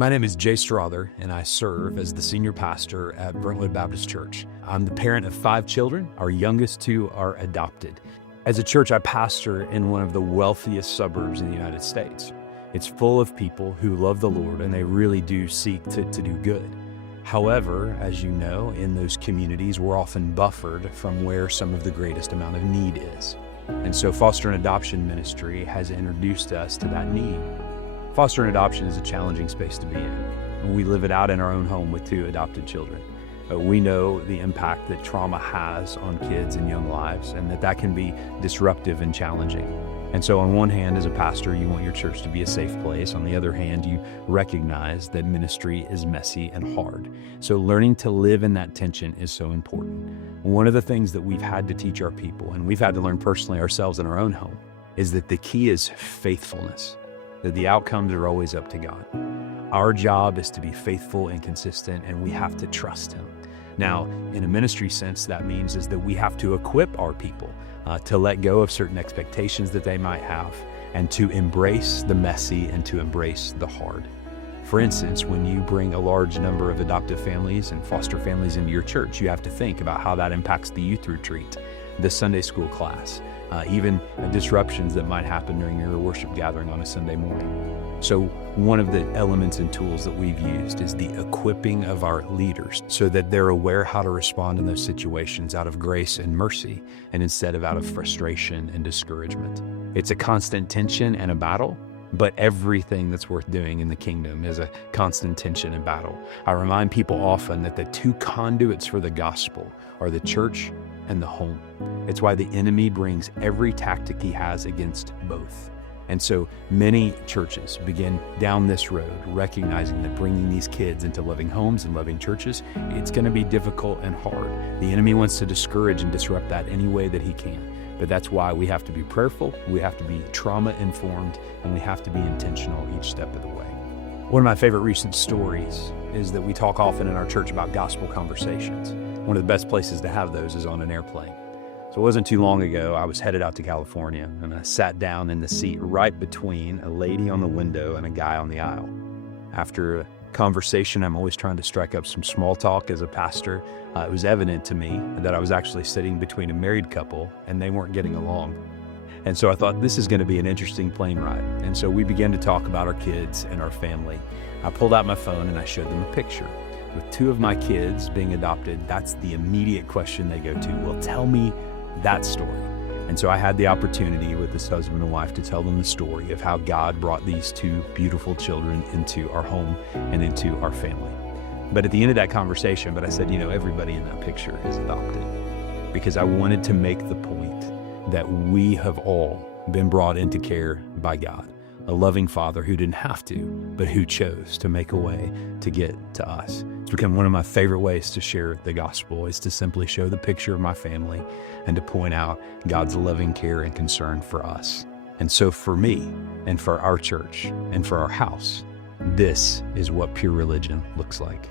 My name is Jay Strother, and I serve as the senior pastor at Brentwood Baptist Church. I'm the parent of 5 children. Our youngest 2 are adopted. As a church, I pastor in one of the wealthiest suburbs in the United States. It's full of people who love the Lord, and they really do seek to do good. However, as you know, in those communities, we're often buffered from where some of the greatest amount of need is. And so foster and adoption ministry has introduced us to that need. Foster and adoption is a challenging space to be in. We live it out in our own home with 2 adopted children. We know the impact that trauma has on kids and young lives, and that can be disruptive and challenging. And so on one hand, as a pastor, you want your church to be a safe place. On the other hand, you recognize that ministry is messy and hard. So learning to live in that tension is so important. One of the things that we've had to teach our people, and we've had to learn personally ourselves in our own home, is that the key is faithfulness. That the outcomes are always up to God. Our job is to be faithful and consistent, and we have to trust Him. Now, in a ministry sense, that means is that we have to equip our people to let go of certain expectations that they might have, and to embrace the messy and to embrace the hard. For instance, when you bring a large number of adoptive families and foster families into your church, you have to think about how that impacts the youth retreat, the Sunday school class, even disruptions that might happen during your worship gathering on a Sunday morning. So one of the elements and tools that we've used is the equipping of our leaders so that they're aware how to respond in those situations out of grace and mercy, and instead of out of frustration and discouragement. It's a constant tension and a battle, but everything that's worth doing in the kingdom is a constant tension and battle. I remind people often that the 2 conduits for the gospel are the church and the home. It's why the enemy brings every tactic he has against both. And so many churches begin down this road, recognizing that bringing these kids into loving homes and loving churches, it's going to be difficult and hard. The enemy wants to discourage and disrupt that any way that he can. But that's why we have to be prayerful, we have to be trauma-informed, and we have to be intentional each step of the way. One of my favorite recent stories is that we talk often in our church about gospel conversations. One of the best places to have those is on an airplane. So it wasn't too long ago, I was headed out to California, and I sat down in the seat right between a lady on the window and a guy on the aisle. After a conversation, I'm always trying to strike up some small talk as a pastor. It was evident to me that I was actually sitting between a married couple, and they weren't getting along. And so I thought, this is going to be an interesting plane ride. And so we began to talk about our kids and our family. I pulled out my phone and I showed them a picture. With 2 of my kids being adopted, that's the immediate question they go to. Well, tell me that story. And so I had the opportunity with this husband and wife to tell them the story of how God brought these 2 beautiful children into our home and into our family. But at the end of that conversation, I said, everybody in that picture is adopted, because I wanted to make the point that we have all been brought into care by God, a loving Father who didn't have to, but who chose to make a way to get to us. It's become one of my favorite ways to share the gospel, is to simply show the picture of my family and to point out God's loving care and concern for us. And so for me and for our church and for our house, this is what pure religion looks like.